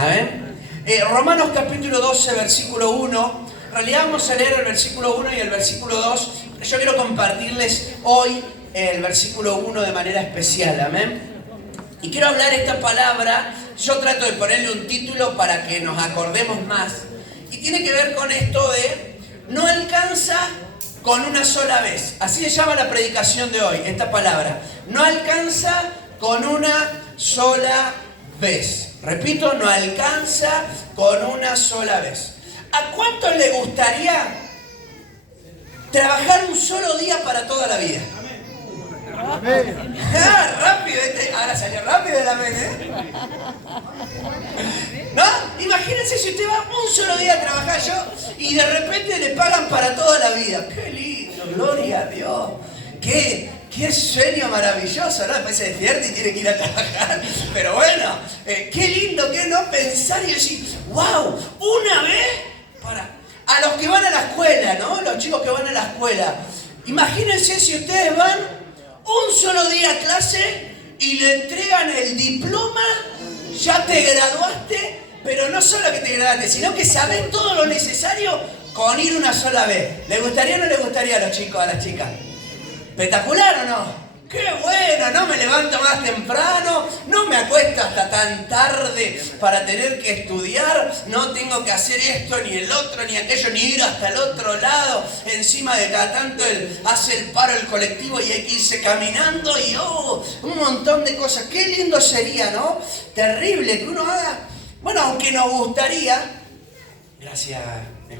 Amén. Romanos capítulo 12, versículo 1. En realidad vamos a leer el versículo 1 y el versículo 2. Yo quiero compartirles hoy el versículo 1 de manera especial. Amén. Y quiero hablar esta palabra. Yo trato de ponerle un título para que nos acordemos más. Y tiene que ver con esto de no alcanza con una sola vez. Así se llama la predicación de hoy, esta palabra. No alcanza con una sola vez. Repito, no alcanza con una sola vez. ¿A cuánto le gustaría trabajar un solo día para toda la vida? Amén. Ah, rápido, ahora salió rápido el amén, ¿eh? ¿No? Imagínense si usted va un solo día a trabajar y de repente le pagan para toda la vida. ¡Qué lindo! ¡Gloria a Dios! ¡Qué sueño maravilloso! ¿No? Después se despierta y tiene que ir a trabajar. Pero bueno, qué lindo que no pensar y decir, ¡wow! Una vez a los que van a la escuela, ¿no? Los chicos que van a la escuela. Imagínense si ustedes van un solo día a clase y le entregan el diploma, ya te graduaste, pero no solo que te graduaste, sino que sabés todo lo necesario con ir una sola vez. ¿Le gustaría o no le gustaría a los chicos, a las chicas? ¿Espectacular o no? ¡Qué bueno! No me levanto más temprano, no me acuesto hasta tan tarde para tener que estudiar, no tengo que hacer esto, ni el otro, ni aquello, ni ir hasta el otro lado. Encima de cada tanto hace el paro el colectivo y hay que irse caminando y un montón de cosas. ¡Qué lindo sería!, ¿no? Terrible que uno haga. Bueno, aunque nos gustaría, gracias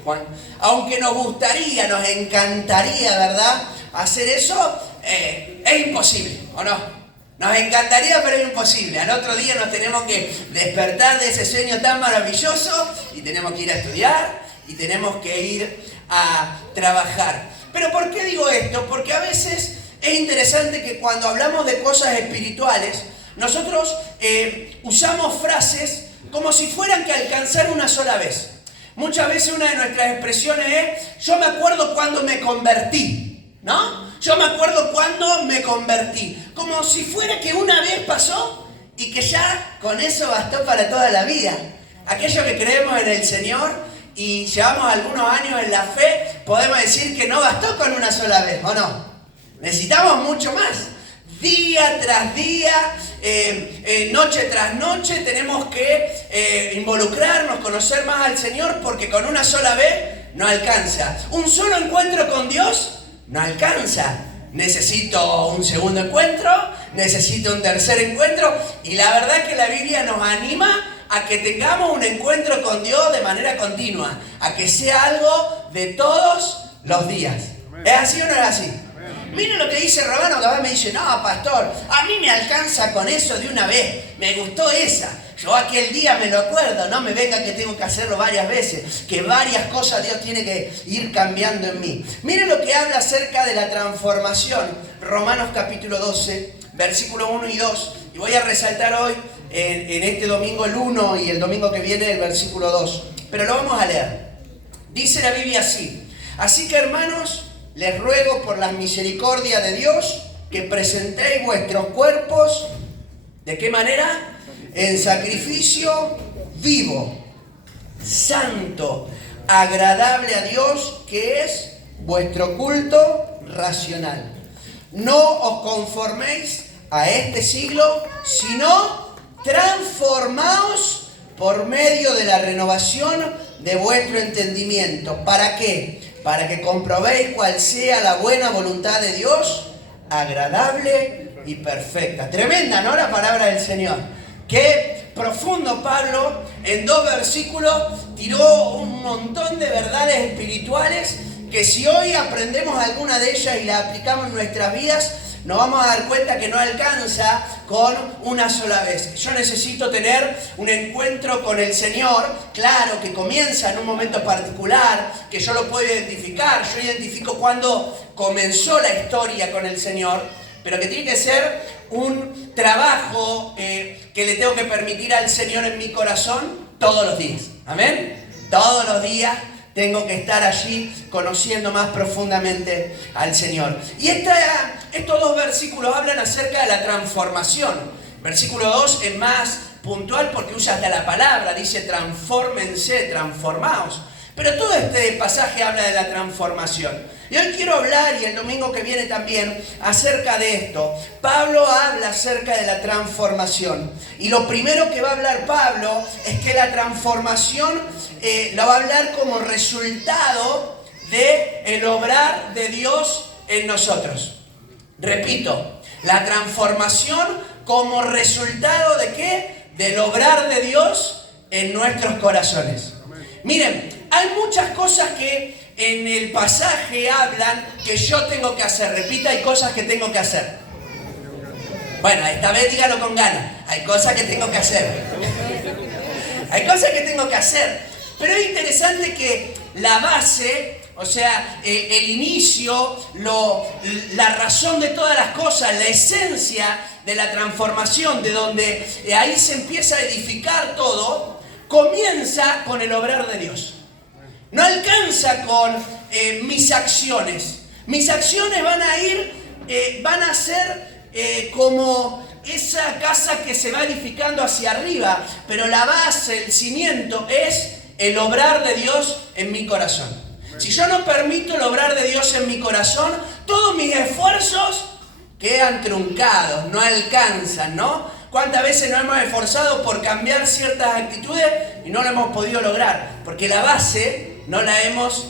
Juan, aunque nos gustaría, nos encantaría, ¿verdad?, hacer eso, es imposible, ¿o no? Nos encantaría, pero es imposible. Al otro día nos tenemos que despertar de ese sueño tan maravilloso y tenemos que ir a estudiar y tenemos que ir a trabajar. ¿Pero por qué digo esto? Porque a veces es interesante que cuando hablamos de cosas espirituales, nosotros usamos frases como si fueran que alcanzar una sola vez. Muchas veces una de nuestras expresiones es, yo me acuerdo cuando me convertí, ¿no? Yo me acuerdo cuando me convertí. Como si fuera que una vez pasó y que ya con eso bastó para toda la vida. Aquellos que creemos en el Señor y llevamos algunos años en la fe, podemos decir que no bastó con una sola vez, ¿o no? Necesitamos mucho más. Día tras día, noche tras noche, tenemos que involucrarnos, conocer más al Señor, porque con una sola vez no alcanza. Un solo encuentro con Dios no alcanza. Necesito un segundo encuentro, necesito un tercer encuentro, y la verdad es que la Biblia nos anima a que tengamos un encuentro con Dios de manera continua, a que sea algo de todos los días. ¿Es así o no es así? Miren lo que dice Romano, que a veces me dice, no, pastor, a mí me alcanza con eso de una vez, me gustó esa. Yo aquel día me lo acuerdo, no me venga que tengo que hacerlo varias veces, que varias cosas Dios tiene que ir cambiando en mí. Miren lo que habla acerca de la transformación, Romanos capítulo 12, versículo 1 y 2. Y voy a resaltar hoy, en este domingo el 1 y el domingo que viene el versículo 2. Pero lo vamos a leer. Dice la Biblia así, así que hermanos, les ruego por la misericordia de Dios que presentéis vuestros cuerpos, ¿de qué manera? En sacrificio vivo, santo, agradable a Dios, que es vuestro culto racional. No os conforméis a este siglo, sino transformaos por medio de la renovación de vuestro entendimiento. ¿Para qué? Para que comprobéis cuál sea la buena voluntad de Dios, agradable y perfecta. Tremenda, ¿no?, la palabra del Señor. Qué profundo Pablo, en 2 versículos, tiró un montón de verdades espirituales que si hoy aprendemos alguna de ellas y la aplicamos en nuestras vidas, nos vamos a dar cuenta que no alcanza con una sola vez. Yo necesito tener un encuentro con el Señor, claro, que comienza en un momento particular, que yo lo puedo identificar. Yo identifico cuando comenzó la historia con el Señor, pero que tiene que ser un trabajo que le tengo que permitir al Señor en mi corazón todos los días. ¿Amén? Todos los días tengo que estar allí conociendo más profundamente al Señor. Y estos 2 versículos hablan acerca de la transformación. Versículo 2 es más puntual porque usa hasta la palabra, dice transfórmense, transformaos. Pero todo este pasaje habla de la transformación. Y hoy quiero hablar, y el domingo que viene también, acerca de esto. Pablo habla acerca de la transformación. Y lo primero que va a hablar Pablo es que la transformación la va a hablar como resultado del obrar de Dios en nosotros. Repito, la transformación como resultado ¿de qué? Del obrar de Dios en nuestros corazones. Miren, hay muchas cosas que en el pasaje hablan que yo tengo que hacer. Repita, hay cosas que tengo que hacer. Bueno, esta vez dígalo con ganas. Hay cosas que tengo que hacer. Hay cosas que tengo que hacer. Pero es interesante que la base, o sea, el inicio, la razón de todas las cosas, la esencia de la transformación, de donde ahí se empieza a edificar todo, comienza con el obrar de Dios. No alcanza con mis acciones. Mis acciones van a ser como esa casa que se va edificando hacia arriba, pero la base, el cimiento es el obrar de Dios en mi corazón. Si yo no permito el obrar de Dios en mi corazón, todos mis esfuerzos quedan truncados, no alcanzan, ¿no? ¿Cuántas veces nos hemos esforzado por cambiar ciertas actitudes y no lo hemos podido lograr? Porque la base no la hemos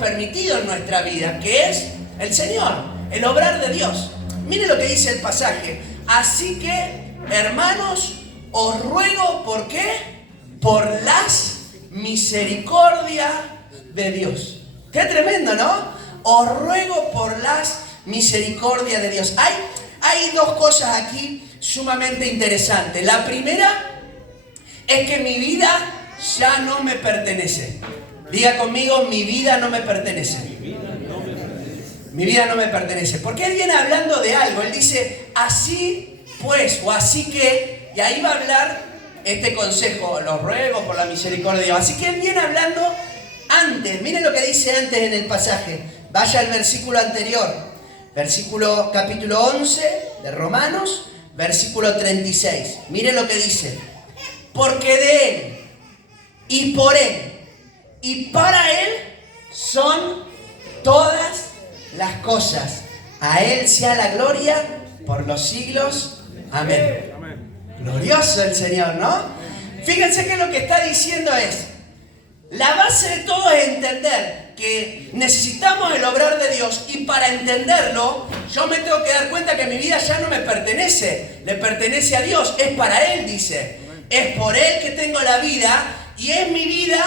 permitido en nuestra vida, que es el Señor, el obrar de Dios. Mire lo que dice el pasaje. Así que, hermanos, os ruego, ¿por qué? Por las misericordias de Dios. Qué tremendo, ¿no? Os ruego por las misericordias de Dios. Hay dos cosas aquí sumamente interesantes. La primera es que mi vida ya no me pertenece. Diga conmigo, mi vida no me pertenece. Mi vida no me pertenece. Porque él viene hablando de algo. Él dice, así pues, o así que, y ahí va a hablar este consejo, los ruego por la misericordia de Dios. Así que él viene hablando antes. Miren lo que dice antes en el pasaje. Vaya al versículo anterior. Capítulo 11 de Romanos, versículo 36. Miren lo que dice. Porque de Él, y por Él, y para Él, son todas las cosas. A Él sea la gloria por los siglos. Amén. Glorioso el Señor, ¿no? Fíjense que lo que está diciendo es, la base de todo es entender que necesitamos el obrar de Dios, y para entenderlo yo me tengo que dar cuenta que mi vida ya no me pertenece, le pertenece a Dios, es para Él, dice, es por Él que tengo la vida, y es mi vida,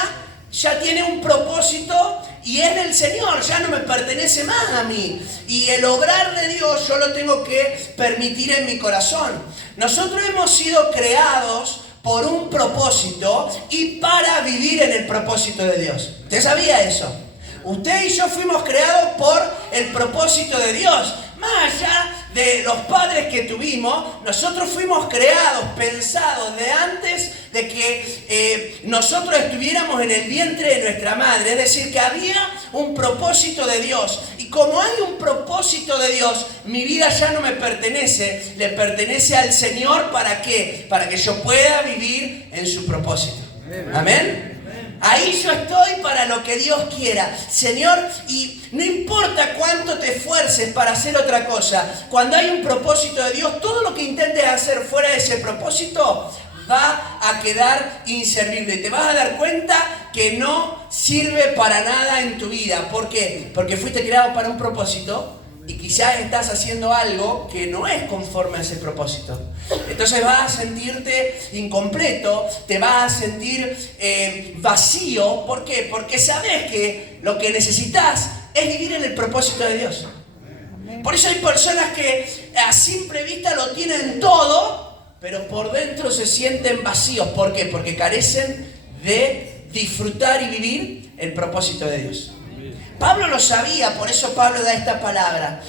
ya tiene un propósito y es del Señor, ya no me pertenece más a mí, y el obrar de Dios yo lo tengo que permitir en mi corazón. Nosotros hemos sido creados por un propósito y para vivir en el propósito de Dios. ¿Usted sabía eso? Usted y yo fuimos creados por el propósito de Dios. Más allá de los padres que tuvimos, nosotros fuimos creados, pensados de antes de que nosotros estuviéramos en el vientre de nuestra madre. Es decir, que había un propósito de Dios. Y como hay un propósito de Dios, mi vida ya no me pertenece, le pertenece al Señor. ¿Para qué? Para que yo pueda vivir en su propósito. Amén. Ahí yo estoy para lo que Dios quiera, Señor, y no importa cuánto te esfuerces para hacer otra cosa, cuando hay un propósito de Dios, todo lo que intentes hacer fuera de ese propósito va a quedar inservible. Te vas a dar cuenta que no sirve para nada en tu vida. ¿Por qué? Porque fuiste creado para un propósito y quizás estás haciendo algo que no es conforme a ese propósito. Entonces vas a sentirte incompleto, te vas a sentir vacío. ¿Por qué? Porque sabes que lo que necesitas es vivir en el propósito de Dios. Por eso hay personas que a simple vista lo tienen todo, pero por dentro se sienten vacíos. ¿Por qué? Porque carecen de disfrutar y vivir el propósito de Dios. Pablo lo sabía, por eso Pablo da esta palabra.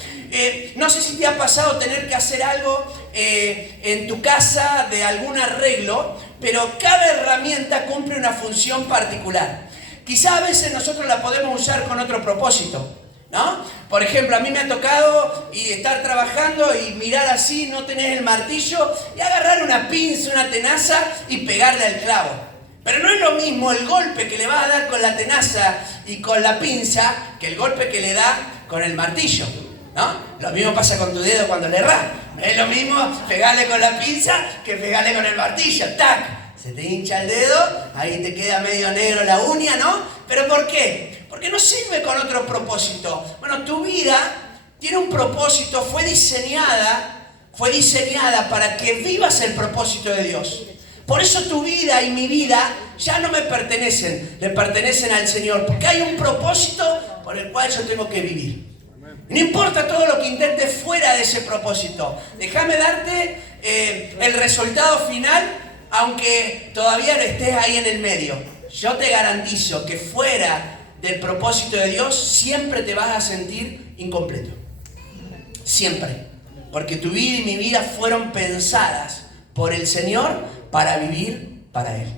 No sé si te ha pasado tener que hacer algo en tu casa de algún arreglo, pero cada herramienta cumple una función particular. Quizá a veces nosotros la podemos usar con otro propósito. ¿no? Por ejemplo, a mí me ha tocado estar trabajando y mirar así, no tenés el martillo, y agarrar una pinza, una tenaza y pegarle al clavo. Pero no es lo mismo el golpe que le vas a dar con la tenaza y con la pinza que el golpe que le da con el martillo, ¿no? Lo mismo pasa con tu dedo cuando le errás. No es lo mismo pegarle con la pinza que pegarle con el martillo. ¡Tac! Se te hincha el dedo, ahí te queda medio negro la uña, ¿no? ¿Pero por qué? Porque no sirve con otro propósito. Bueno, tu vida tiene un propósito, fue diseñada para que vivas el propósito de Dios. Por eso tu vida y mi vida ya no me pertenecen, le pertenecen al Señor, porque hay un propósito por el cual yo tengo que vivir. No importa todo lo que intentes fuera de ese propósito. Déjame darte el resultado final, aunque todavía no estés ahí en el medio. Yo te garantizo que fuera del propósito de Dios siempre te vas a sentir incompleto. Siempre. Porque tu vida y mi vida fueron pensadas por el Señor para vivir para Él.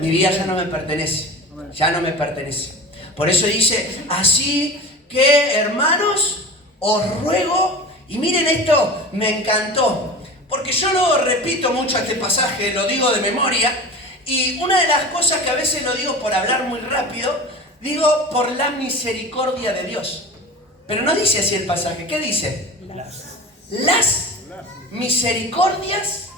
Mi vida ya no me pertenece. Ya no me pertenece. Por eso dice, así que hermanos, os ruego, y miren esto, me encantó. Porque yo lo repito mucho este pasaje, lo digo de memoria, y una de las cosas que a veces lo digo por hablar muy rápido, digo por la misericordia de Dios. Pero no dice así el pasaje, ¿qué dice? Las misericordias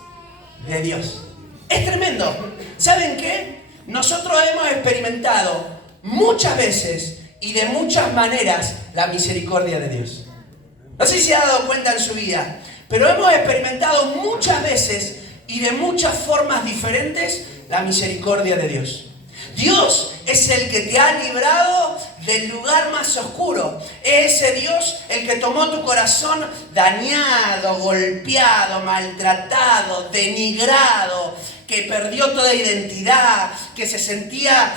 de Dios. Es tremendo. ¿Saben qué? Nosotros hemos experimentado muchas veces y de muchas maneras la misericordia de Dios. No sé si se ha dado cuenta en su vida, pero hemos experimentado muchas veces y de muchas formas diferentes la misericordia de Dios. Dios es el que te ha librado del lugar más oscuro. Es ese Dios el que tomó tu corazón dañado, golpeado, maltratado, denigrado, que perdió toda identidad, que se sentía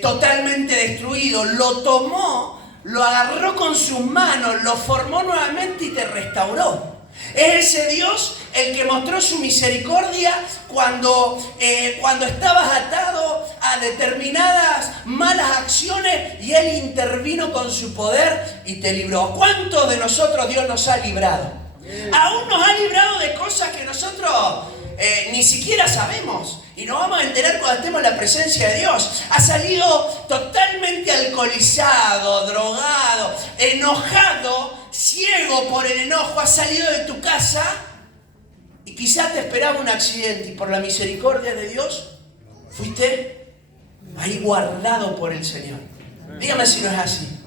totalmente destruido. Lo tomó, lo agarró con sus manos, lo formó nuevamente y te restauró. Es ese Dios el que mostró su misericordia cuando estabas atado a determinadas malas acciones y Él intervino con su poder y te libró. ¿Cuántos de nosotros Dios nos ha librado? Aún nos ha librado de cosas que nosotros ni siquiera sabemos. Y nos vamos a enterar cuando estemos en la presencia de Dios. Ha salido totalmente alcoholizado, drogado, enojado, ciego por el enojo. Has salido de tu casa y quizás te esperaba un accidente. Y por la misericordia de Dios, fuiste ahí guardado por el Señor. Dígame si no es así.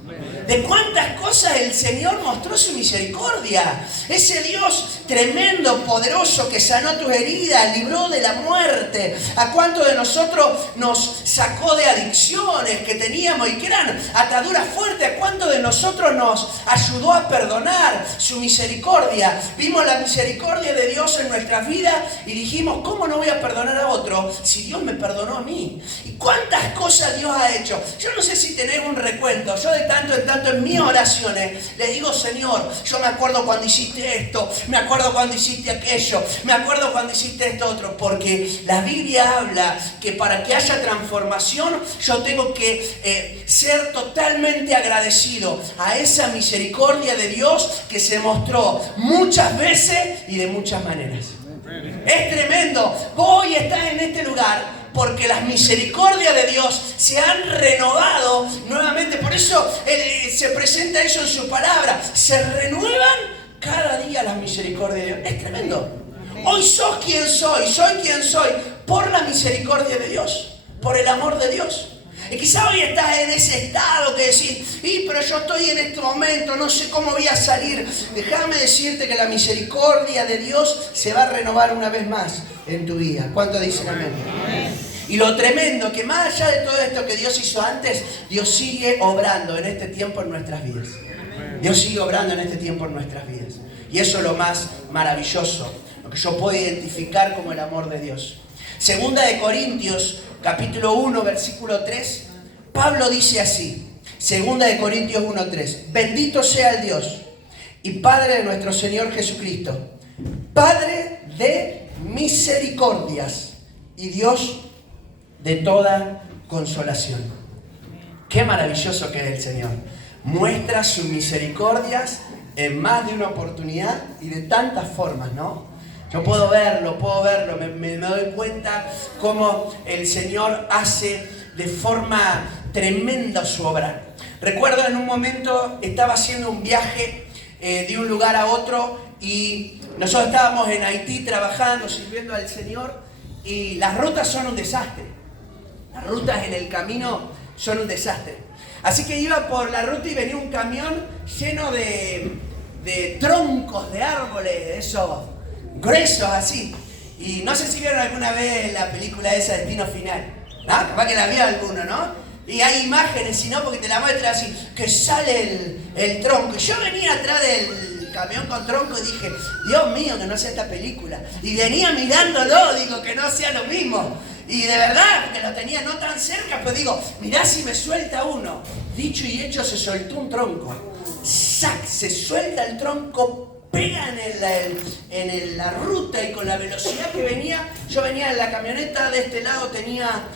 De cuántas cosas el Señor mostró su misericordia. Ese Dios tremendo, poderoso, que sanó tus heridas, libró de la muerte. ¿A cuántos de nosotros nos sacó de adicciones que teníamos y que eran ataduras fuertes? ¿A cuántos de nosotros nos ayudó a perdonar? Su misericordia. Vimos la misericordia de Dios en nuestras vidas y dijimos, ¿cómo no voy a perdonar a otro si Dios me perdonó a mí? ¿Y cuántas cosas Dios ha hecho? Yo no sé si tenés un recuento. Yo de tanto en tanto en mis oraciones le digo, Señor, yo me acuerdo cuando hiciste esto, me acuerdo cuando hiciste aquello, me acuerdo cuando hiciste esto otro, porque la Biblia habla que para que haya transformación yo tengo que ser totalmente agradecido a esa misericordia de Dios que se mostró muchas veces y de muchas maneras. Es tremendo. Vos hoy estás en este lugar porque las misericordias de Dios se han renovado nuevamente. Por eso se presenta eso en su palabra. Se renuevan cada día las misericordias de Dios. Es tremendo. Hoy soy quien soy por la misericordia de Dios, por el amor de Dios. Y quizá hoy estás en ese estado que decís, pero yo estoy en este momento, no sé cómo voy a salir. Déjame decirte que la misericordia de Dios se va a renovar una vez más en tu vida. ¿Cuánto dicen amén? Y lo tremendo, que más allá de todo esto que Dios hizo antes, Dios sigue obrando en este tiempo en nuestras vidas. Dios sigue obrando en este tiempo en nuestras vidas. Y eso es lo más maravilloso, lo que yo puedo identificar como el amor de Dios. Segunda de Corintios, capítulo 1, versículo 3, Pablo dice así, Segunda de Corintios 1, 3, bendito sea el Dios y Padre de nuestro Señor Jesucristo, Padre de misericordias y Dios de toda consolación. Qué maravilloso que es el Señor. muestra sus misericordias en más de una oportunidad y de tantas formas, ¿no? Yo puedo verlo, me doy cuenta cómo el Señor hace de forma tremenda su obra. Recuerdo en un momento estaba haciendo un viaje de un lugar a otro y nosotros estábamos en Haití trabajando, sirviendo al Señor, y las rutas son un desastre. Las rutas en el camino son un desastre. Así que iba por la ruta y venía un camión lleno de troncos de árboles, de esos gruesos así. Y no sé si vieron alguna vez la película esa Destino Final, ¿no? Capaz que la vio alguno, ¿no? Y hay imágenes, si no, porque te la muestran así, que sale el tronco. Y yo venía atrás del camión con tronco y dije, Dios mío, que no sea esta película. Y venía mirándolo, digo, que no sea lo mismo. Y de verdad, que lo tenía no tan cerca, pero digo, mirá si me suelta uno. Dicho y hecho, se soltó un tronco. ¡Sac! Se suelta el tronco, pega en la ruta y con la velocidad que venía. Yo venía en la camioneta, de este lado tenía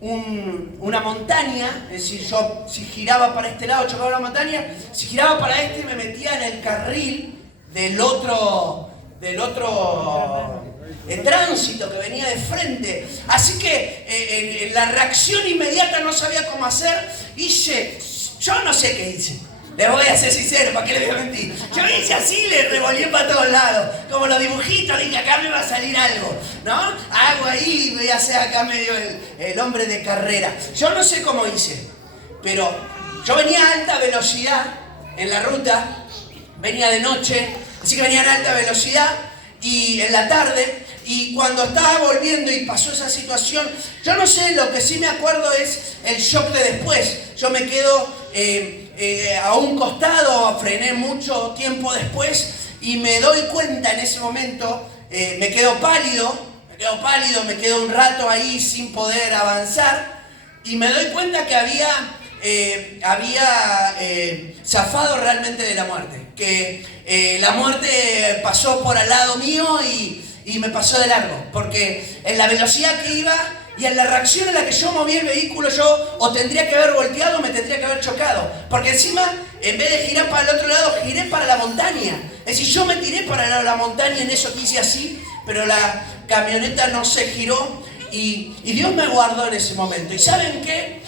una montaña, es decir, yo si giraba para este lado chocaba la montaña, si giraba para este me metía en el carril del otro tránsito que venía de frente. Así que en la reacción inmediata no sabía cómo hacer, yo no sé qué hice. Les voy a ser sincero, ¿para qué les voy a mentir? Yo hice así, le revolví para todos lados. Como los dibujitos, dije, acá me va a salir algo, ¿no? Hago ahí, voy a hacer acá medio el hombre de carrera. Yo no sé cómo hice, pero yo venía a alta velocidad en la ruta, venía de noche, así que venía a alta velocidad y en la tarde, y cuando estaba volviendo y pasó esa situación, yo no sé, lo que sí me acuerdo es el shock de después. Yo me quedo a un costado, frené mucho tiempo después y me doy cuenta en ese momento, me quedo pálido, me quedo un rato ahí sin poder avanzar y me doy cuenta que había zafado realmente de la muerte, que la muerte pasó por al lado mío y me pasó de largo, porque en la velocidad que iba y en la reacción en la que yo moví el vehículo, yo o tendría que haber volteado o me tendría que haber chocado. Porque encima, en vez de girar para el otro lado, giré para la montaña. Es decir, yo me tiré para la montaña en eso que hice así, pero la camioneta no se giró y Dios me guardó en ese momento. ¿Y saben qué?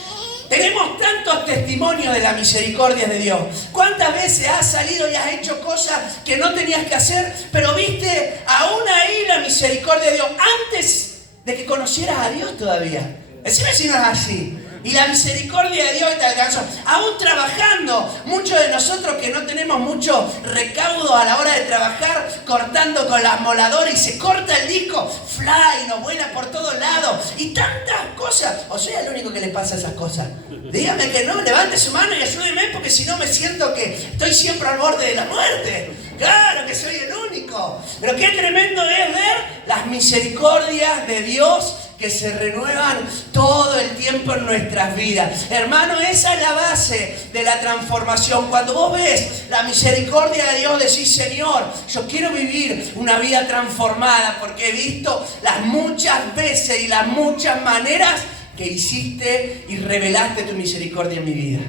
Tenemos tantos testimonios de la misericordia de Dios. ¿Cuántas veces has salido y has hecho cosas que no tenías que hacer, pero viste aún ahí la misericordia de Dios antes de que conocieras a Dios todavía? Decime si no es así. Y la misericordia de Dios te alcanzó. Aún trabajando, muchos de nosotros que no tenemos mucho recaudo a la hora de trabajar, cortando con las moladoras y se corta el disco, fly, nos vuela por todos lados y tantas cosas. ¿O soy el único que le pasa esas cosas? Dígame que no, levante su mano y ayúdeme, porque si no me siento que estoy siempre al borde de la muerte. Claro que soy el único. Pero qué tremendo es ver las misericordias de Dios que se renuevan todo el tiempo en nuestras vidas. Hermano, esa es la base de la transformación. Cuando vos ves la misericordia de Dios, decís, Señor, yo quiero vivir una vida transformada porque he visto las muchas veces y las muchas maneras que hiciste y revelaste tu misericordia en mi vida.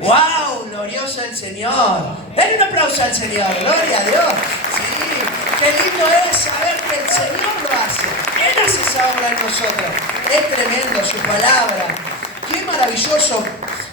¡Wow! Glorioso el Señor. Denle un aplauso al Señor. Gloria a Dios. Sí, qué lindo es saber que el Señor lo hace. Él hace esa obra en nosotros. Es tremendo su palabra. Qué maravilloso.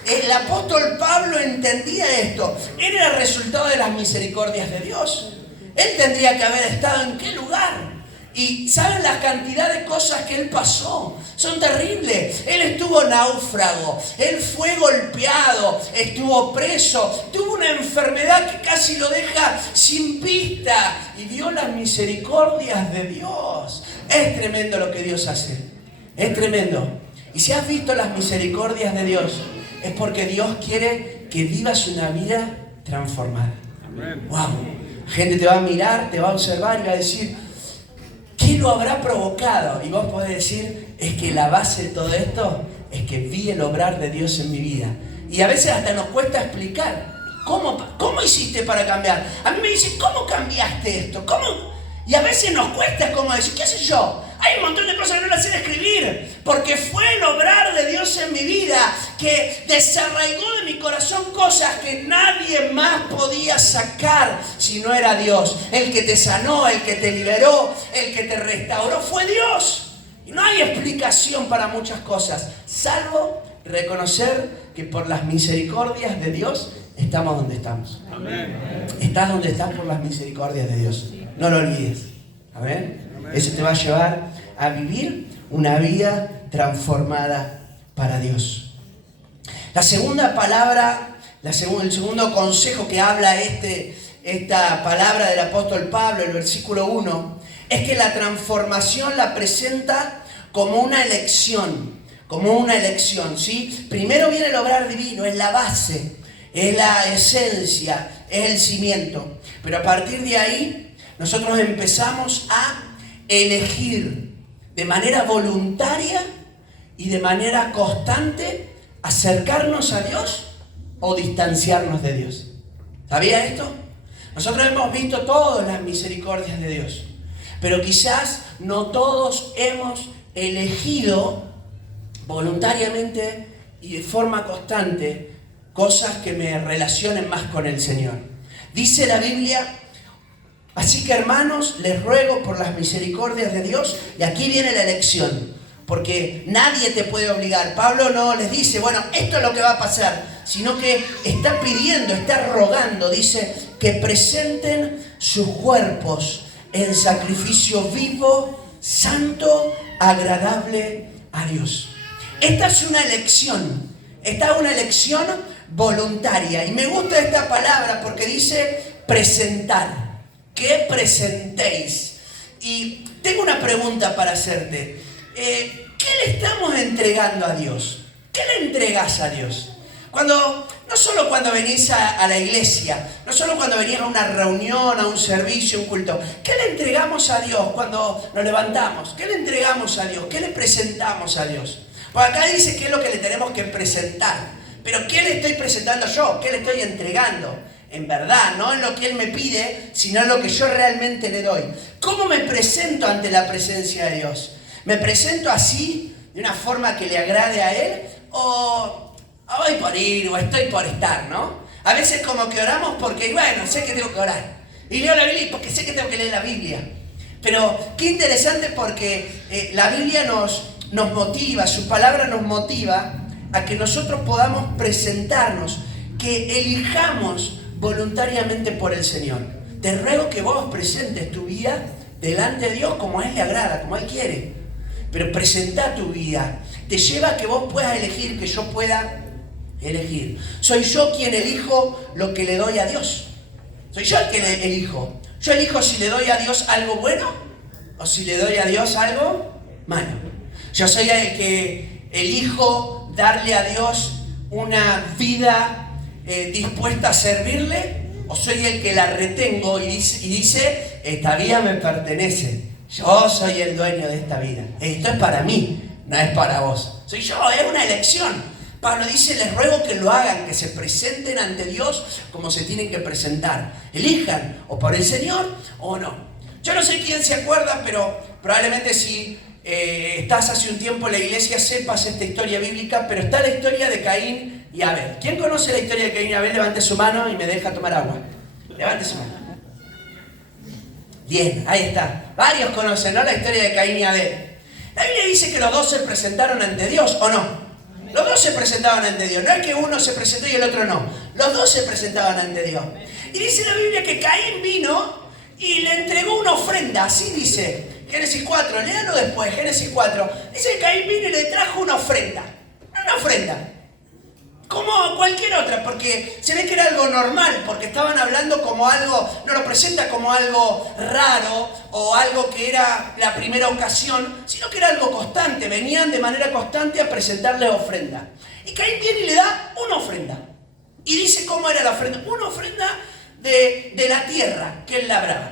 El apóstol Pablo entendía esto. Era el resultado de las misericordias de Dios. Él tendría que haber estado en qué lugar. Y ¿saben la cantidad de cosas que él pasó? Son terribles. Él estuvo náufrago, él fue golpeado, estuvo preso, tuvo una enfermedad que casi lo deja sin pista y vio las misericordias de Dios. Es tremendo lo que Dios hace. Es tremendo. Y si has visto las misericordias de Dios, es porque Dios quiere que vivas una vida transformada. Wow. Gente te va a mirar, te va a observar y va a decir, ¿qué lo habrá provocado? Y vos podés decir, es que la base de todo esto es que vi el obrar de Dios en mi vida. Y a veces hasta nos cuesta explicar. ¿Cómo hiciste para cambiar? A mí me dicen, ¿cómo cambiaste esto? ¿Cómo? Y a veces nos cuesta como decir, ¿qué sé yo? Hay un montón de cosas que no las sé describir, porque fue el obrar de Dios en mi vida que desarraigó de mi corazón cosas que nadie más podía sacar si no era Dios. El que te sanó, el que te liberó, el que te restauró fue Dios. Y no hay explicación para muchas cosas, salvo reconocer que por las misericordias de Dios estamos donde estamos. Amén. Estás donde estás por las misericordias de Dios. No lo olvides. Amén. Eso te va a llevar a vivir una vida transformada para Dios. La segunda palabra, el segundo consejo que habla esta palabra del apóstol Pablo, el versículo 1, es que la transformación la presenta como una elección, ¿sí? Primero viene el obrar divino, es la base, es la esencia, es el cimiento. Pero a partir de ahí, nosotros empezamos a elegir de manera voluntaria y de manera constante acercarnos a Dios o distanciarnos de Dios. ¿Sabía esto? Nosotros hemos visto todas las misericordias de Dios, pero quizás no todos hemos elegido voluntariamente y de forma constante cosas que me relacionen más con el Señor. Dice la Biblia: así que, hermanos, les ruego por las misericordias de Dios, y aquí viene la elección, porque nadie te puede obligar. Pablo no les dice, bueno, esto es lo que va a pasar, sino que está pidiendo, está rogando, dice, que presenten sus cuerpos en sacrificio vivo, santo, agradable a Dios. Esta es una elección, voluntaria, y me gusta esta palabra porque dice presentar. Que presentéis. Y tengo una pregunta para hacerte. ¿Qué le estamos entregando a Dios? ¿Qué le entregas a Dios? No solo cuando venís a la iglesia, no solo cuando venís a una reunión, a un servicio, un culto. ¿Qué le entregamos a Dios cuando nos levantamos? ¿Qué le entregamos a Dios? ¿Qué le presentamos a Dios? Pues acá dice qué es lo que le tenemos que presentar. Pero ¿qué le estoy presentando yo? ¿Qué le estoy entregando? En verdad, no en lo que Él me pide, sino en lo que yo realmente le doy. ¿Cómo me presento ante la presencia de Dios? ¿Me presento así, de una forma que le agrade a Él? ¿O voy por ir, o estoy por estar, no? A veces como que oramos porque, bueno, sé que tengo que orar. Y leo la Biblia porque sé que tengo que leer la Biblia. Pero qué interesante porque la Biblia nos motiva, su palabra nos motiva a que nosotros podamos presentarnos, que elijamos voluntariamente por el Señor. Te ruego que vos presentes tu vida delante de Dios como a Él le agrada, como Él quiere. Pero presenta tu vida. Te lleva a que vos puedas elegir, que yo pueda elegir. Soy yo quien elijo lo que le doy a Dios. Soy yo el que le elijo. Yo elijo si le doy a Dios algo bueno o si le doy a Dios algo malo. Yo soy el que elijo darle a Dios una vida dispuesta a servirle, o soy el que la retengo y dice, esta vida me pertenece, yo soy el dueño de esta vida, esto es para mí, no es para vos, soy yo, es una elección. Pablo dice, les ruego que lo hagan, que se presenten ante Dios como se tienen que presentar, elijan o por el Señor o no. Yo no sé quién se acuerda, pero probablemente si estás hace un tiempo en la iglesia sepas esta historia bíblica, pero está la historia de Caín y Abel. ¿Quién conoce la historia de Caín y Abel? Levante su mano y me deja tomar agua. Levante su mano. Bien, ahí está. Varios conocen, ¿no?, la historia de Caín y Abel. La Biblia dice que los dos se presentaron ante Dios, ¿o no? Los dos se presentaban ante Dios. No es que uno se presentó y el otro no. Los dos se presentaban ante Dios. Y dice la Biblia que Caín vino y le entregó una ofrenda. Así dice Génesis 4, léalo después, Génesis 4. Dice que Caín vino y le trajo una ofrenda. Una ofrenda. Como cualquier otra, porque se ve que era algo normal, porque estaban hablando como algo, no lo presenta como algo raro o algo que era la primera ocasión, sino que era algo constante. Venían de manera constante a presentarle ofrenda. Y Caín viene y le da una ofrenda. Y dice cómo era la ofrenda. Una ofrenda de la tierra que él labraba.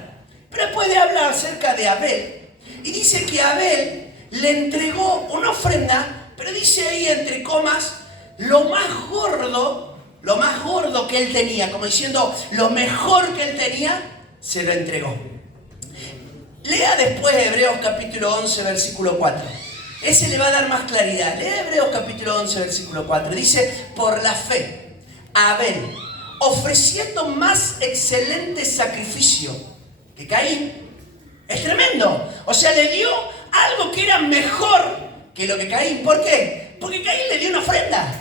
Pero después de hablar acerca de Abel, y dice que Abel le entregó una ofrenda, pero dice ahí entre comas, lo más gordo que él tenía, como diciendo, lo mejor que él tenía, se lo entregó. Lea después Hebreos capítulo 11, versículo 4. Ese le va a dar más claridad. Lee Hebreos capítulo 11, versículo 4. Dice, por la fe, Abel, ofreciendo más excelente sacrificio que Caín. Es tremendo. O sea, le dio algo que era mejor que lo que Caín. ¿Por qué? Porque Caín le dio una ofrenda.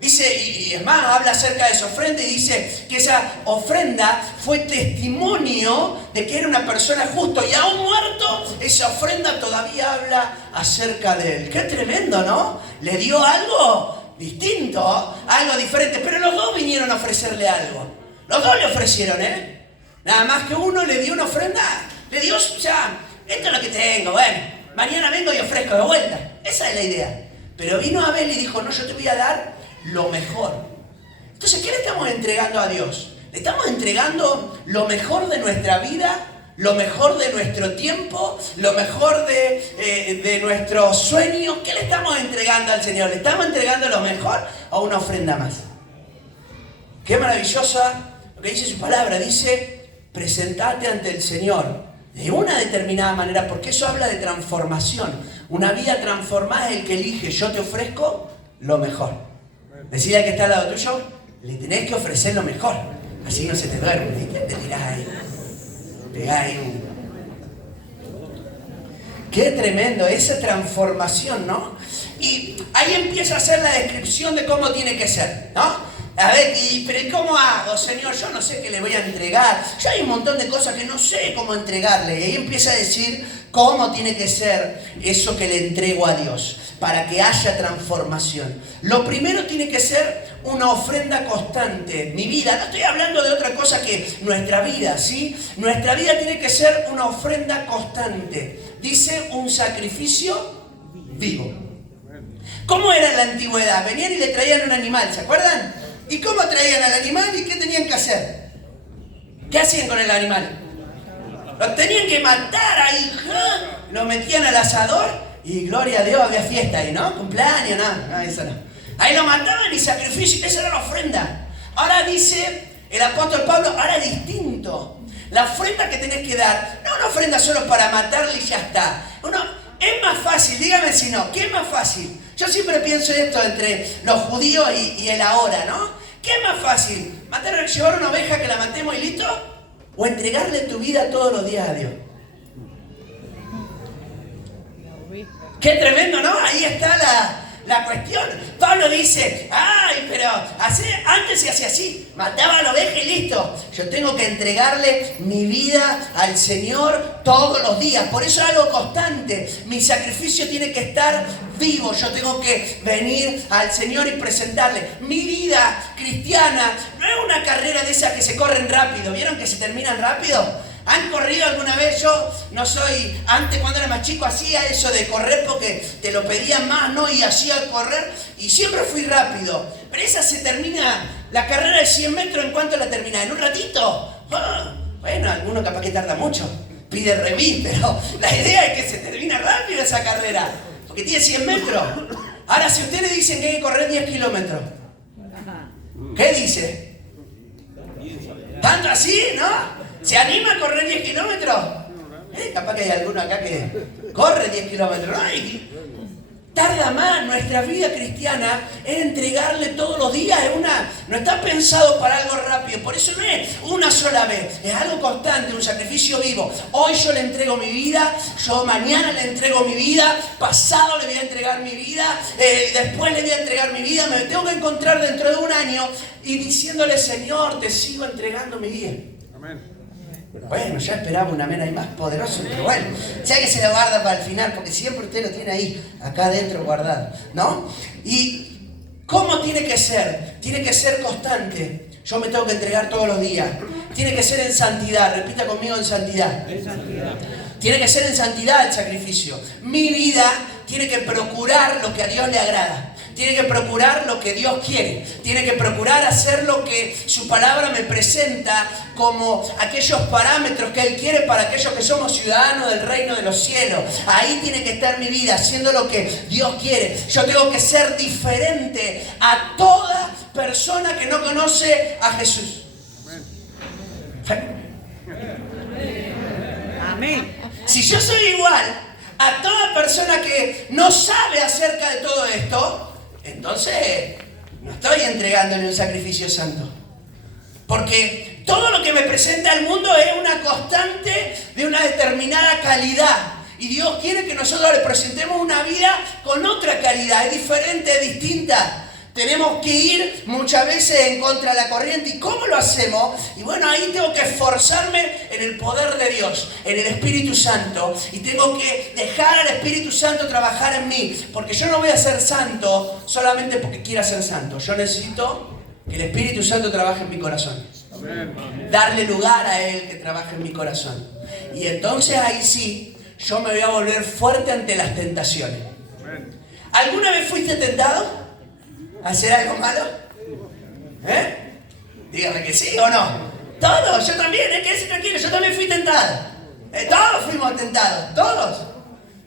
Dice, y es más, habla acerca de esa ofrenda y dice que esa ofrenda fue testimonio de que era una persona justa. Y aún muerto, esa ofrenda todavía habla acerca de él. Qué tremendo, ¿no? Le dio algo distinto, algo diferente. Pero los dos vinieron a ofrecerle algo. Los dos le ofrecieron, ¿eh? Nada más que uno le dio una ofrenda. Le dio, ya, esto es lo que tengo, bueno, mañana vengo y ofrezco de vuelta. Esa es la idea. Pero vino Abel y dijo, no, yo te voy a dar lo mejor. Entonces, ¿qué le estamos entregando a Dios? Le estamos entregando lo mejor de nuestra vida, lo mejor de nuestro tiempo, lo mejor de nuestros sueños. ¿Qué le estamos entregando al Señor? ¿Le estamos entregando lo mejor o una ofrenda más? Qué maravillosa lo que dice su palabra. Dice, presentate ante el Señor de una determinada manera, porque eso habla de transformación. Una vida transformada es el que elige, yo te ofrezco lo mejor. Decirle al que está al lado tuyo, le tenés que ofrecer lo mejor. Así no se te duerme, te tirás ahí. Pegás ahí un... Qué tremendo, esa transformación, ¿no? Y ahí empieza a hacer la descripción de cómo tiene que ser, ¿no? A ver, pero ¿cómo hago, Señor? Yo no sé qué le voy a entregar. Ya hay un montón de cosas que no sé cómo entregarle. Y ahí empieza a decir cómo tiene que ser eso que le entrego a Dios para que haya transformación. Lo primero tiene que ser una ofrenda constante. Mi vida, no estoy hablando de otra cosa que nuestra vida, ¿sí? Nuestra vida tiene que ser una ofrenda constante. Dice un sacrificio vivo. ¿Cómo era en la antigüedad? Venían y le traían un animal, ¿se acuerdan? ¿Y cómo traían al animal y qué tenían que hacer? ¿Qué hacían con el animal? Lo tenían que matar ahí, lo metían al asador y gloria a Dios, había fiesta ahí, ¿no? Cumpleaños, no, eso no. Ahí lo mataban y sacrificio, esa era la ofrenda. Ahora dice el apóstol Pablo, ahora es distinto. La ofrenda que tenés que dar, no una ofrenda solo para matarle y ya está. Es más fácil, dígame si no, ¿qué es más fácil? Yo siempre pienso esto entre los judíos y el ahora, ¿no? ¿Qué es más fácil? ¿Llevar una oveja que la matemos y listo? ¿O entregarle tu vida todos los días a Dios? ¡Qué tremendo!, ¿no? Ahí está la cuestión. Pablo dice, ay, pero antes se hacía así, mataba a la oveja y listo. Yo tengo que entregarle mi vida al Señor todos los días. Por eso es algo constante. Mi sacrificio tiene que estar vivo. Yo tengo que venir al Señor y presentarle. Mi vida cristiana no es una carrera de esas que se corren rápido. ¿Vieron que se terminan rápido? ¿Han corrido alguna vez? Yo no soy... Antes, cuando era más chico, hacía eso de correr porque te lo pedían más, ¿no? Y hacía correr y siempre fui rápido. Pero esa se termina... La carrera de 100 metros, ¿en cuánto la termina? ¿En un ratito? Bueno, alguno capaz que tarda mucho. Pide remis, pero la idea es que se termina rápido esa carrera. Porque tiene 100 metros. Ahora, si ustedes dicen que hay que correr 10 kilómetros, ¿qué dice? ¿Tanto así, no? ¿Se anima a correr 10 kilómetros? Capaz que hay alguno acá que corre 10 kilómetros. Ay, tarda más. Nuestra vida cristiana es entregarle todos los días. No está pensado para algo rápido. Por eso no es una sola vez. Es algo constante, un sacrificio vivo. Hoy yo le entrego mi vida. Yo mañana le entrego mi vida. Pasado le voy a entregar mi vida. Después le voy a entregar mi vida. Me tengo que encontrar dentro de un año y diciéndole, Señor, te sigo entregando mi vida. Amén. Bueno, ya esperaba un amén ahí más poderoso, pero bueno, ya que se lo guarda para el final, porque siempre usted lo tiene ahí, acá adentro guardado, ¿no? ¿Y cómo tiene que ser? Tiene que ser constante. Yo me tengo que entregar todos los días. Tiene que ser en santidad, repita conmigo, en santidad. En santidad. Tiene que ser en santidad el sacrificio. Mi vida tiene que procurar lo que a Dios le agrada. Tiene que procurar lo que Dios quiere. Tiene que procurar hacer lo que su palabra me presenta como aquellos parámetros que Él quiere para aquellos que somos ciudadanos del reino de los cielos. Ahí tiene que estar mi vida, haciendo lo que Dios quiere. Yo tengo que ser diferente a toda persona que no conoce a Jesús. Amén. Si yo soy igual a toda persona que no sabe acerca de todo esto, entonces no estoy entregándole un sacrificio santo. Porque todo lo que me presenta al mundo es una constante de una determinada calidad. Y Dios quiere que nosotros le presentemos una vida con otra calidad, es diferente, es distinta. Tenemos que ir muchas veces en contra de la corriente. ¿Y cómo lo hacemos? Y bueno, ahí tengo que esforzarme en el poder de Dios, en el Espíritu Santo. Y tengo que dejar al Espíritu Santo trabajar en mí. Porque yo no voy a ser santo solamente porque quiera ser santo. Yo necesito que el Espíritu Santo trabaje en mi corazón. Darle lugar a Él que trabaje en mi corazón. Y entonces ahí sí, yo me voy a volver fuerte ante las tentaciones. ¿Alguna vez fuiste tentado a hacer algo malo? Dígame que sí o no. Todos, yo también, quédese tranquilo, yo también fui tentado. Todos fuimos tentados, todos.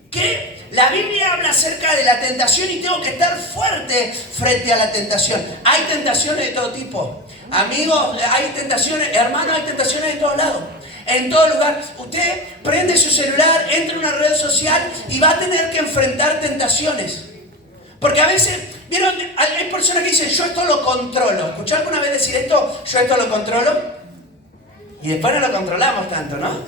Que la Biblia habla acerca de la tentación y tengo que estar fuerte frente a la tentación. Hay tentaciones de todo tipo. Amigos, hay tentaciones, hermanos, hay tentaciones de todos lados. En todo lugar. Usted prende su celular, entra en una red social y va a tener que enfrentar tentaciones. Porque a veces, ¿vieron? Hay personas que dicen, yo esto lo controlo. ¿Escuchó alguna vez decir esto? Yo esto lo controlo. Y después no lo controlamos tanto, ¿no?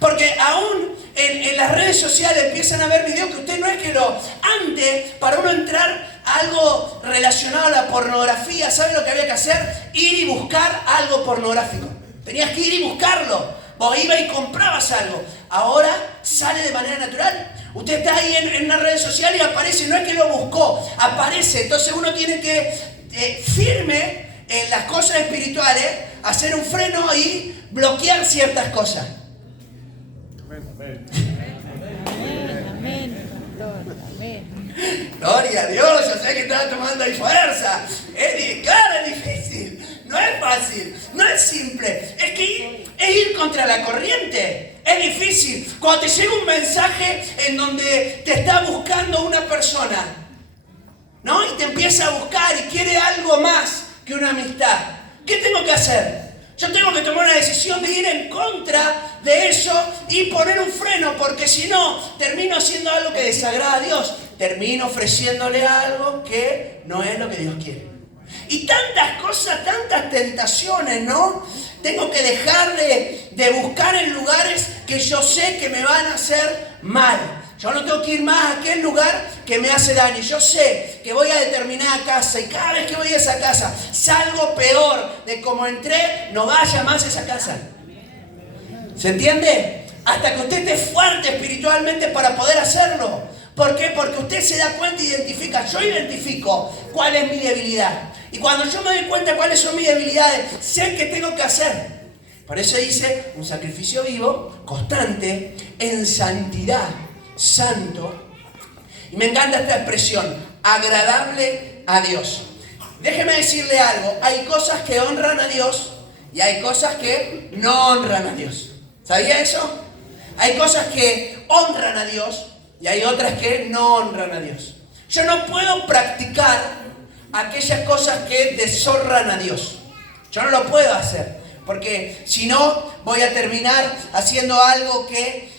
Porque aún en las redes sociales empiezan a ver videos que usted no es que lo... Antes, para uno entrar a algo relacionado a la pornografía, ¿sabe lo que había que hacer? Ir y buscar algo pornográfico. Tenías que ir y buscarlo. Vos ibas y comprabas algo. Ahora sale de manera natural. Usted está ahí en una red social y aparece. No es que lo buscó, aparece. Entonces uno tiene que, firme en las cosas espirituales, hacer un freno y bloquear ciertas cosas. Amén. Gloria a Dios, yo sé que estaba tomando ahí fuerza. Claro, es difícil. No es fácil, no es simple. Es que es ir contra la corriente. Es difícil. Cuando te llega un mensaje en donde te está buscando una persona, ¿no? Y te empieza a buscar y quiere algo más que una amistad. ¿Qué tengo que hacer? Yo tengo que tomar una decisión de ir en contra de eso y poner un freno, porque si no, termino haciendo algo que desagrada a Dios. Termino ofreciéndole algo que no es lo que Dios quiere. Y tantas cosas, tantas tentaciones, ¿no? Tengo que dejar de buscar en lugares que yo sé que me van a hacer mal. Yo no tengo que ir más a aquel lugar que me hace daño. Yo sé que voy a determinada casa y cada vez que voy a esa casa salgo peor de como entré, no vaya más a esa casa. ¿Se entiende? Hasta que usted esté fuerte espiritualmente para poder hacerlo. ¿Por qué? Porque usted se da cuenta e identifica. Yo identifico cuál es mi debilidad. Y cuando yo me doy cuenta cuáles son mis debilidades, sé qué tengo que hacer. Por eso dice, un sacrificio vivo, constante, en santidad, santo. Y me encanta esta expresión, agradable a Dios. Déjeme decirle algo, hay cosas que honran a Dios y hay cosas que no honran a Dios. ¿Sabía eso? Hay cosas que honran a Dios y hay otras que no honran a Dios. Yo no puedo practicar aquellas cosas que deshonran a Dios. Yo no lo puedo hacer, porque si no voy a terminar haciendo algo que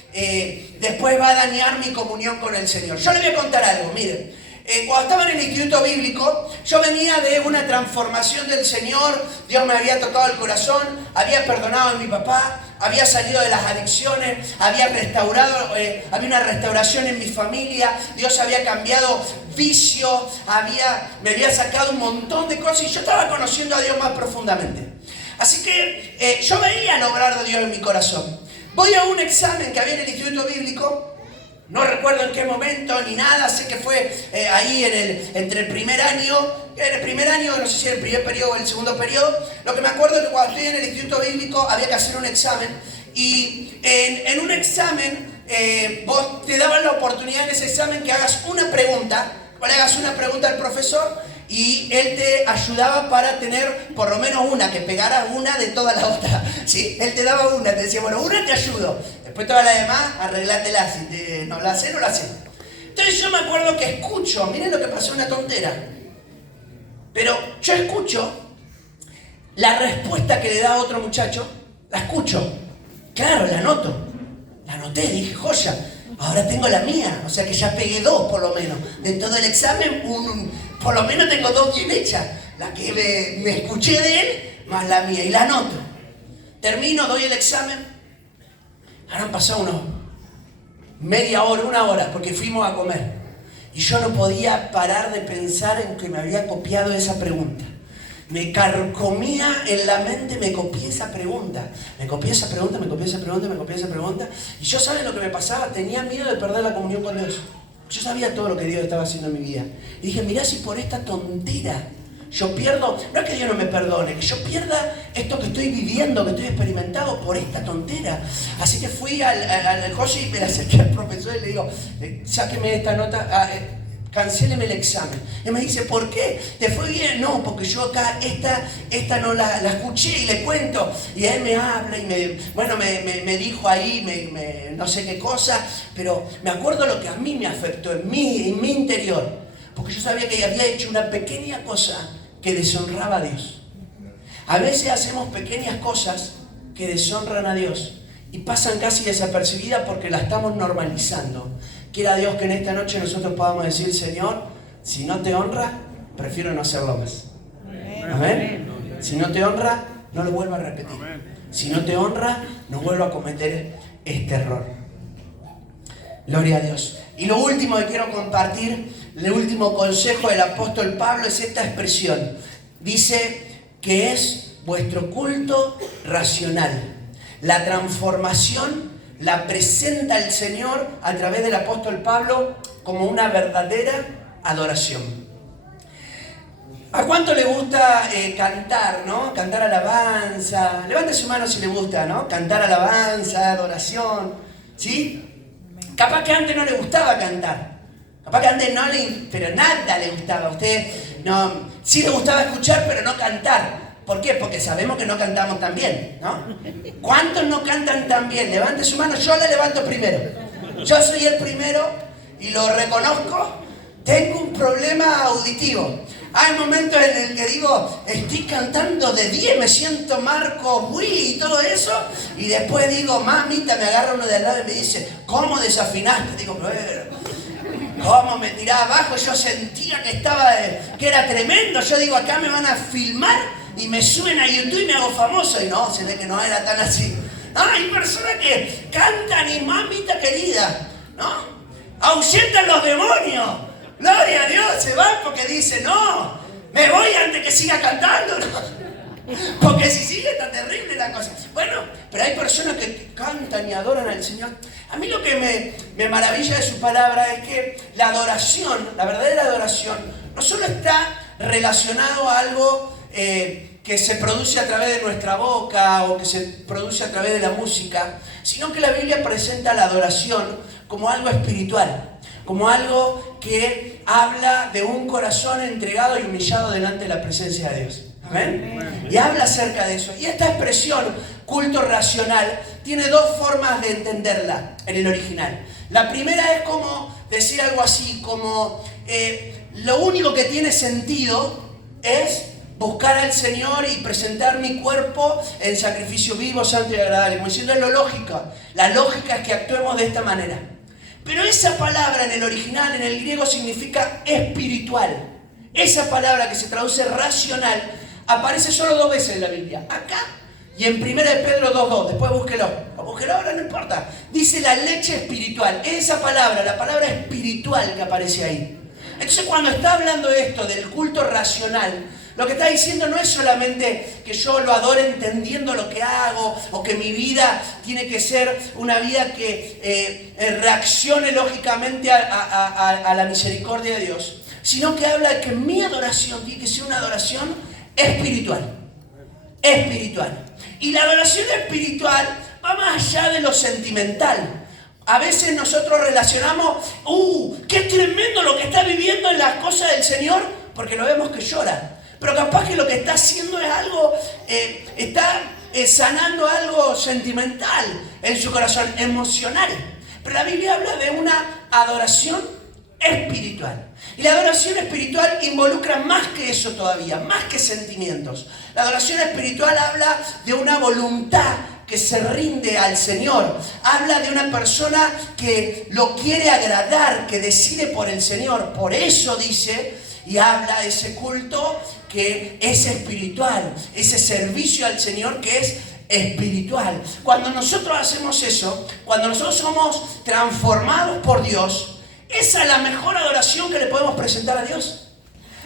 después va a dañar mi comunión con el Señor. Yo le voy a contar algo, miren. Cuando estaba en el instituto bíblico, yo venía de una transformación del Señor. Dios me había tocado el corazón, había perdonado a mi papá, había salido de las adicciones, había restaurado, había una restauración en mi familia. Dios había cambiado vicios, me había sacado un montón de cosas y yo estaba conociendo a Dios más profundamente. Así que yo veía el obrar de Dios en mi corazón. Voy a un examen que había en el instituto bíblico. No recuerdo en qué momento ni nada, sé que fue ahí entre el primer año, no sé si el primer periodo o el segundo periodo. Lo que me acuerdo es que cuando estoy en el instituto bíblico había que hacer un examen y en un examen vos te daban la oportunidad en ese examen que hagas una pregunta, o le hagas una pregunta al profesor y él te ayudaba para tener por lo menos una, que pegara una de toda la otra, ¿sí? Él te daba una, te decía, bueno, una te ayudo, después todas las demás, arreglátela, si no la haces, no la haces. Entonces yo me acuerdo que escucho, miren lo que pasó, una tontera, pero yo escucho la respuesta que le da otro muchacho, la escucho, claro, la anoté, dije, joya, Ahora tengo la mía, o sea que ya pegué 2 por lo menos. De todo el examen, por lo menos tengo 2 bien hechas. La que me escuché de él, más la mía, y la anoto. Termino, doy el examen. Ahora han pasado unos media hora, 1 hora, porque fuimos a comer. Y yo no podía parar de pensar en que me había copiado esa pregunta. Me carcomía en la mente, me copié esa pregunta. Me copié esa pregunta. Y yo, ¿sabes lo que me pasaba? Tenía miedo de perder la comunión con Dios. Yo sabía todo lo que Dios estaba haciendo en mi vida. Y dije, mirá si por esta tontera yo pierdo, no es que Dios no me perdone, que yo pierda esto que estoy viviendo, que estoy experimentando por esta tontera. Así que fui al José y me la acerqué al profesor y le digo, sáqueme esta nota, cancéleme el examen. Y me dice, ¿por qué? ¿Te fue bien? No, porque yo acá esta no la escuché y le cuento. Y él me habla y me dijo ahí, no sé qué cosa, pero me acuerdo lo que a mí me afectó en mi interior. Porque yo sabía que había hecho una pequeña cosa que deshonraba a Dios. A veces hacemos pequeñas cosas que deshonran a Dios y pasan casi desapercibidas porque la estamos normalizando. Quiera Dios que en esta noche nosotros podamos decir, Señor, si no te honra, prefiero no hacerlo más. Amén. Si no te honra, no lo vuelvo a repetir. Si no te honra, no vuelvo a cometer este error. Gloria a Dios. Y lo último que quiero compartir, el último consejo del apóstol Pablo es esta expresión. Dice que es vuestro culto racional. La transformación la presenta el Señor a través del apóstol Pablo como una verdadera adoración. ¿A cuánto le gusta cantar, no? Cantar alabanza. Levante su mano si le gusta, ¿no? Cantar alabanza, adoración. ¿Sí? Capaz que antes no le gustaba cantar. Capaz que antes pero nada le gustaba. A usted no, sí le gustaba escuchar, pero no cantar. ¿Por qué? Porque sabemos que no cantamos tan bien, ¿no? ¿Cuántos no cantan tan bien? Levante su mano, yo la levanto primero. Yo soy el primero y lo reconozco. Tengo un problema auditivo. Hay momentos en el que digo, estoy cantando de 10, me siento Marco Buí y todo eso, y después digo, mamita, me agarra uno de al lado y me dice, ¿cómo desafinaste? Digo, pero ¿cómo me tiraba abajo? Yo sentía que era tremendo. Yo digo, acá me van a filmar y me suben a YouTube y me hago famoso. Y no, se ve que no era tan así. Hay personas que cantan y mamita querida, ¿no? Ahuyentan los demonios. Gloria a Dios, se van porque dicen, no, me voy antes que siga cantando, ¿no? Porque si sigue está terrible la cosa. Bueno, pero hay personas que cantan y adoran al Señor. A mí lo que me maravilla de su palabra es que la adoración, la verdadera adoración, no solo está relacionado a algo que se produce a través de nuestra boca o que se produce a través de la música, sino que la Biblia presenta la adoración como algo espiritual, como algo que habla de un corazón entregado y humillado delante de la presencia de Dios. ¿Amén? Y habla acerca de eso. Y esta expresión, culto racional, tiene 2 formas de entenderla en el original. La primera es como decir algo así, como lo único que tiene sentido es buscar al Señor y presentar mi cuerpo en sacrificio vivo, santo y agradable. Como diciendo, es lo lógico. La lógica es que actuemos de esta manera. Pero esa palabra en el original, en el griego, significa espiritual. Esa palabra que se traduce racional aparece solo 2 veces en la Biblia. Acá y en 1 de Pedro 2:2. Después búsquelo. Búsquelo ahora, no importa. Dice la leche espiritual. Esa palabra, la palabra espiritual que aparece ahí. Entonces cuando está hablando esto del culto racional, lo que está diciendo no es solamente que yo lo adore entendiendo lo que hago o que mi vida tiene que ser una vida que reaccione lógicamente a la misericordia de Dios, sino que habla de que mi adoración tiene que ser una adoración espiritual. Espiritual. Y la adoración espiritual va más allá de lo sentimental. A veces nosotros relacionamos, qué tremendo lo que está viviendo en las cosas del Señor, porque lo vemos que llora. Pero capaz que lo que está haciendo es algo, está sanando algo sentimental en su corazón, emocional. Pero la Biblia habla de una adoración espiritual. Y la adoración espiritual involucra más que eso todavía, más que sentimientos. La adoración espiritual habla de una voluntad que se rinde al Señor. Habla de una persona que lo quiere agradar, que decide por el Señor. Por eso dice, y habla de ese culto que es espiritual, ese servicio al Señor que es espiritual. Cuando nosotros hacemos eso, cuando nosotros somos transformados por Dios, esa es la mejor adoración que le podemos presentar a Dios.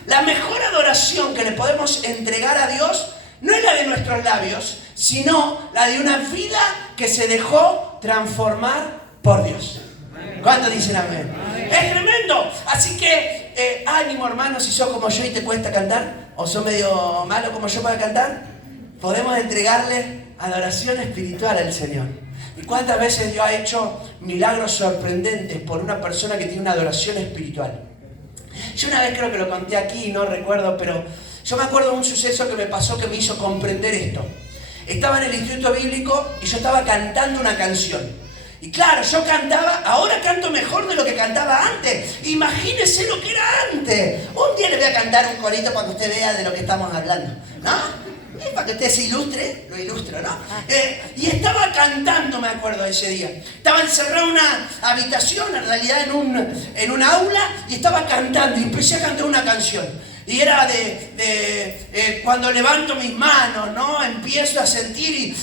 La mejor adoración que le podemos entregar a Dios no es la de nuestros labios, sino la de una vida que se dejó transformar por Dios. ¿Cuántos dicen amén? Es tremendo. Así que ánimo, hermano, si sos como yo y te cuesta cantar, o sos medio malo como yo para cantar, podemos entregarle adoración espiritual al Señor. ¿Y cuántas veces Dios ha hecho milagros sorprendentes por una persona que tiene una adoración espiritual? Yo una vez creo que lo conté aquí, no recuerdo, pero yo me acuerdo de un suceso que me pasó que me hizo comprender esto. Estaba en el instituto bíblico y yo estaba cantando una canción. Y claro, yo cantaba, ahora canto mejor de lo que cantaba antes. Imagínese lo que era antes. Un día le voy a cantar un corito para que usted vea de lo que estamos hablando, ¿no? Para que usted se ilustre, lo ilustro, ¿no? Y estaba cantando, me acuerdo de ese día. Estaba encerrado en una habitación, en realidad en un aula, y estaba cantando. Y empecé a cantar una canción. Y era cuando levanto mis manos, ¿no? Empiezo a sentir y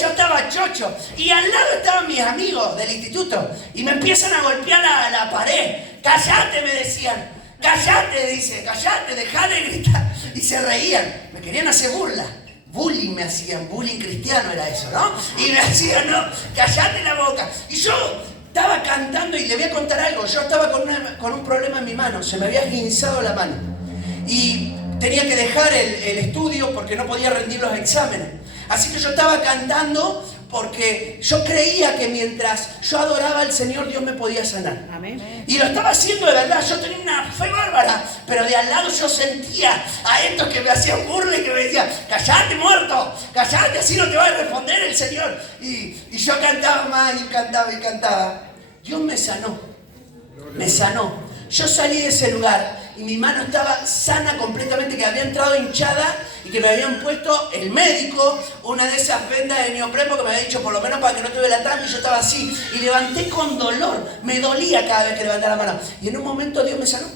yo estaba chocho. Y al lado estaban mis amigos del instituto. Y me empiezan a golpear la pared. ¡Cállate!, me decían. ¡Cállate!, dice. ¡Cállate! ¡Dejá de gritar! Y se reían. Me querían hacer burla. Bullying me hacían. Bullying cristiano era eso, ¿no? Y me hacían, ¿no? ¡Cállate la boca! Y yo estaba cantando y le voy a contar algo. Yo estaba con un problema en mi mano. Se me había esguinzado la mano. Y tenía que dejar el estudio porque no podía rendir los exámenes. Así que yo estaba cantando porque yo creía que mientras yo adoraba al Señor, Dios me podía sanar. Amén. Y lo estaba haciendo de verdad. Yo tenía una fe bárbara, pero de al lado yo sentía a estos que me hacían burla y que me decían: ¡cállate, muerto! ¡Cállate! Así no te va a responder el Señor. Y yo cantaba más y cantaba y cantaba. Dios me sanó. Me sanó. Yo salí de ese lugar y mi mano estaba sana completamente, que había entrado hinchada y que me habían puesto el médico una de esas vendas de neopreno que me había dicho por lo menos para que no te duela tanto, y yo estaba así y levanté con dolor, me dolía cada vez que levantaba la mano, y en un momento Dios me sanó.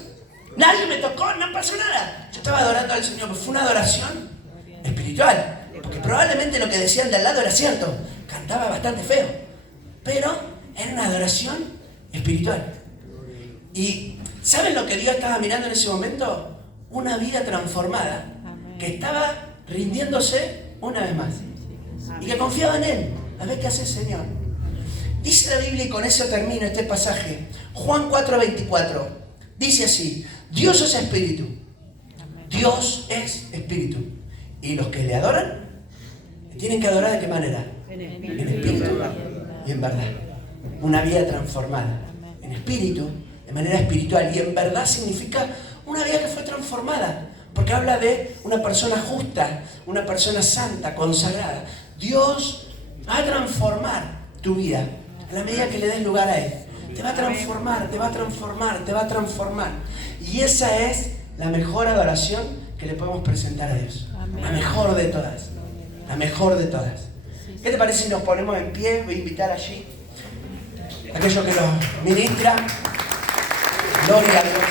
Nadie me tocó, no pasó nada. Yo estaba adorando al Señor, pero fue una adoración espiritual, porque probablemente lo que decían de al lado era cierto, cantaba bastante feo, pero era una adoración espiritual. Y ¿saben lo que Dios estaba mirando en ese momento? Una vida transformada, que estaba rindiéndose una vez más y que confiaba en Él. A ver qué hace el Señor. Dice la Biblia, y con eso termino este pasaje, Juan 4:24, dice así: Dios es espíritu. Dios es espíritu. Y los que le adoran, le tienen que adorar ¿de qué manera? En espíritu y en verdad. Una vida transformada en espíritu, de manera espiritual, y en verdad significa una vida que fue transformada, porque habla de una persona justa, una persona santa, consagrada. Dios va a transformar tu vida a la medida que le des lugar a Él. Te va a transformar, te va a transformar, te va a transformar. Y esa es la mejor adoración que le podemos presentar a Dios. La mejor de todas. La mejor de todas. ¿Qué te parece si nos ponemos en pie? Voy a invitar allí a aquellos que nos ministran. Gloria a Dios.